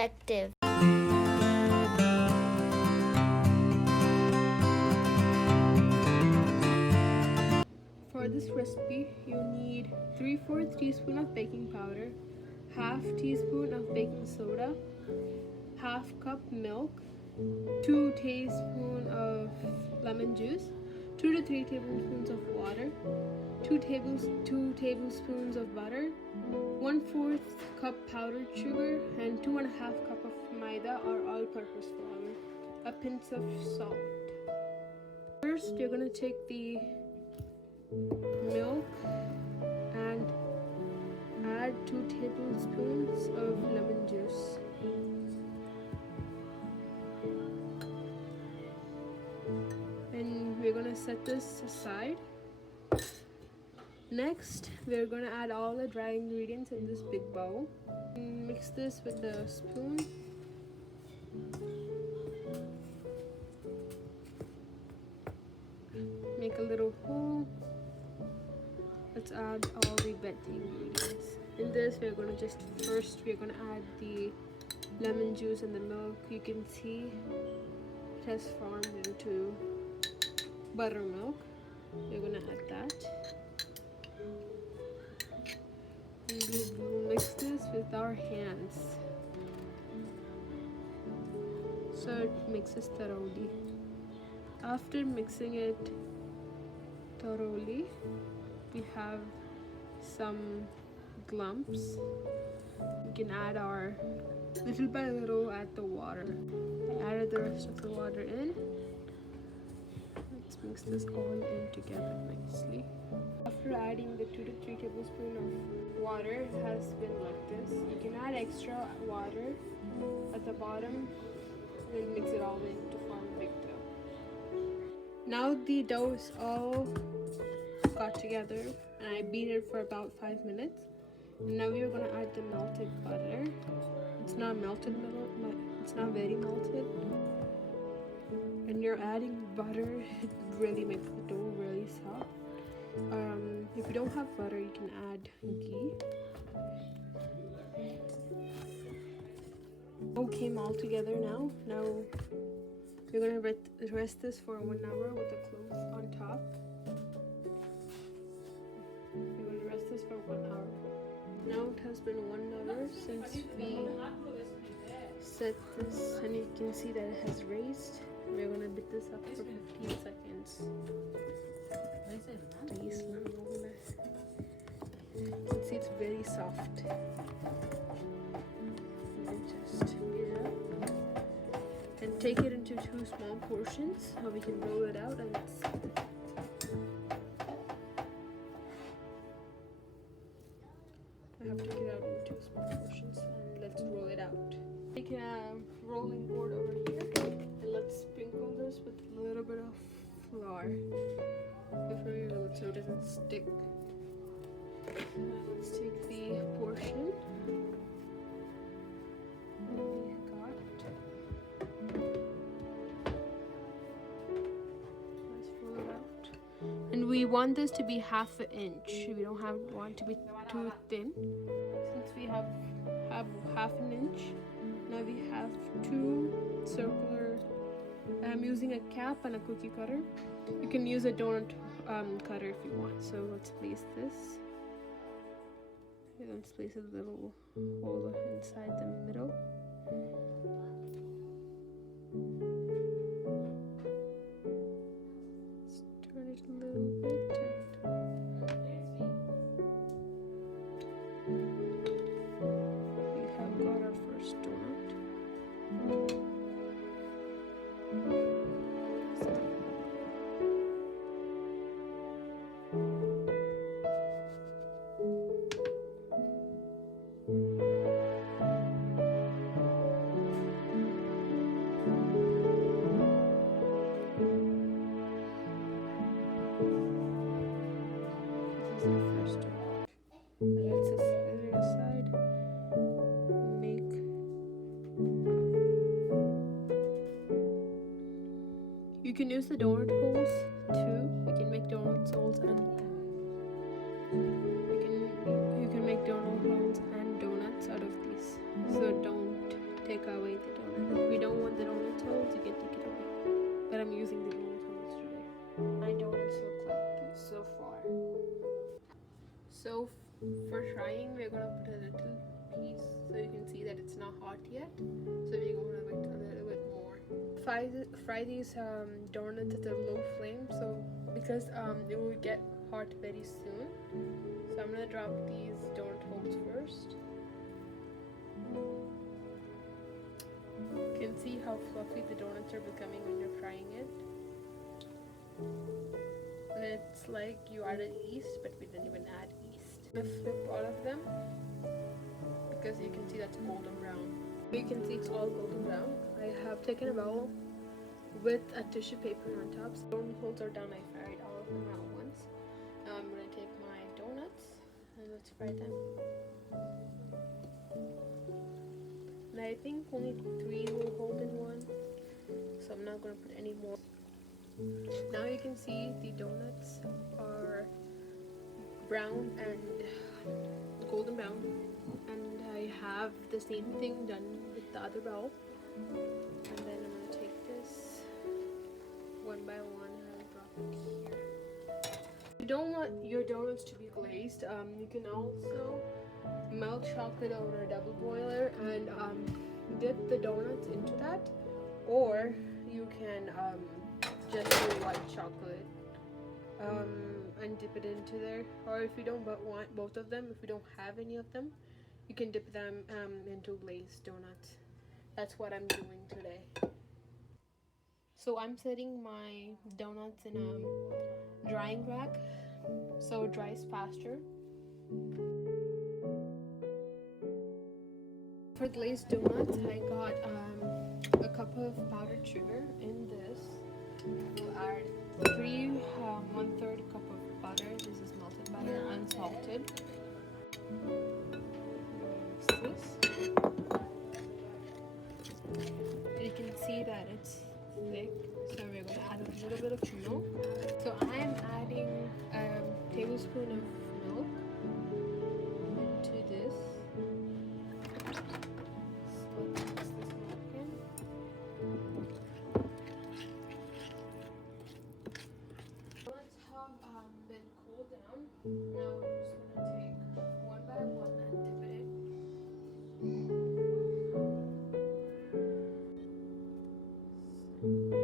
effective. For this recipe, you need 3/4 teaspoon of baking powder, half teaspoon of baking soda, half cup milk, 2 tablespoons of lemon juice, 2 to 3 tablespoons of water, 2 tablespoons of butter, 1/4 cup powdered sugar, and 2.5 cup of Maida or all-purpose flour, a pinch of salt. First, you're gonna take the milk and add 2 tablespoons of lemon juice. And we're gonna set this aside. Next, we're gonna add all the dry ingredients in this big bowl. Mix this with a spoon. Make a little hole. Let's add all the wet ingredients. In this, we're gonna add the lemon juice and the milk. You can see it has formed into buttermilk. We're gonna add that. And we'll mix this with our hands so it mixes thoroughly. After mixing it thoroughly, we have some lumps. We can add our little by little add the water. I added the rest of the water in. Let's mix this all in together nicely. After adding the 2 to 3 tablespoons of water, it has been like this. You can add extra water at the bottom and mix it all in to form a big dough. Now the dough is all got together, and I beat it for about 5 minutes. And now we're gonna add the melted butter. It's not melted, it's not very melted. When you're adding butter, it really makes the dough really soft. If you don't have butter, you can add ghee. Dough came all together now. Now we're gonna rest this for 1 hour with the cloth on top. We're gonna rest this for 1 hour. Now it has been 1 hour since we set this, and you can see that it has raised. We're gonna beat this up for 15 seconds. You can see it's very soft. And just beat it up and take it into 2 small portions so we can roll it out and I have to get out into 2 small portions, and let's roll it out. Take a rolling board over here and let's sprinkle this with a little bit of flour before you roll it so it doesn't stick. Now let's take the portion we got. Let's roll it out. And we want this to be 1/2 inch. We don't want to be too thin. Since we have 1/2 inch, now we have 2 circular. I'm using a cap and a cookie cutter. You can use a donut cutter if you want. So let's place this. Let's place a little hole inside the middle. Let's turn it a little bit. We have got our first donut. You can use the donut holes too. You can make donut holes and you can make donut holes and donuts out of these. So don't take want the donut holes, you can take it away. But I'm using the donut holes today. My donuts look like so far. So for trying, we're gonna put a little piece so you can see that it's not hot yet. So we're gonna wait a little bit more. Fry these donuts at a low flame, so because it will get hot very soon. So I'm gonna drop these donut holes first. You can see how fluffy the donuts are becoming when you're frying it. And it's like you added yeast, but we didn't even add yeast. I'm gonna flip all of them because you can see that's golden brown. You can see it's all golden brown. I have taken a bowl with a tissue paper on top. So donut holes are done. I fried all of them at once. Now I'm gonna take my donuts and let's fry them. And I think only 3 will hold in one, so I'm not gonna put any more. Now you can see the donuts are brown and golden brown, and I have the same thing done with the other bowl. And then I'm gonna take this one by one and drop it here. If you don't want your donuts to be glazed, you can also melt chocolate over a double boiler and dip the donuts into that, or you can just do white chocolate and dip it into there. Or if you don't want both of them, if you don't have any of them, you can dip them into glazed donuts. That's what I'm doing today. So I'm setting my donuts in a drying rack so it dries faster. For glazed donuts, I got a cup of powdered sugar in this. We'll add 1/3 cup of butter. This is melted butter, unsalted. Mix this. And you can see that it's thick, so we're going to add a little bit of milk. So I am adding a tablespoon of milk into this. So let's mix this milk in. Let's have been cooled down. Now we're just going to take one by one and dip it in.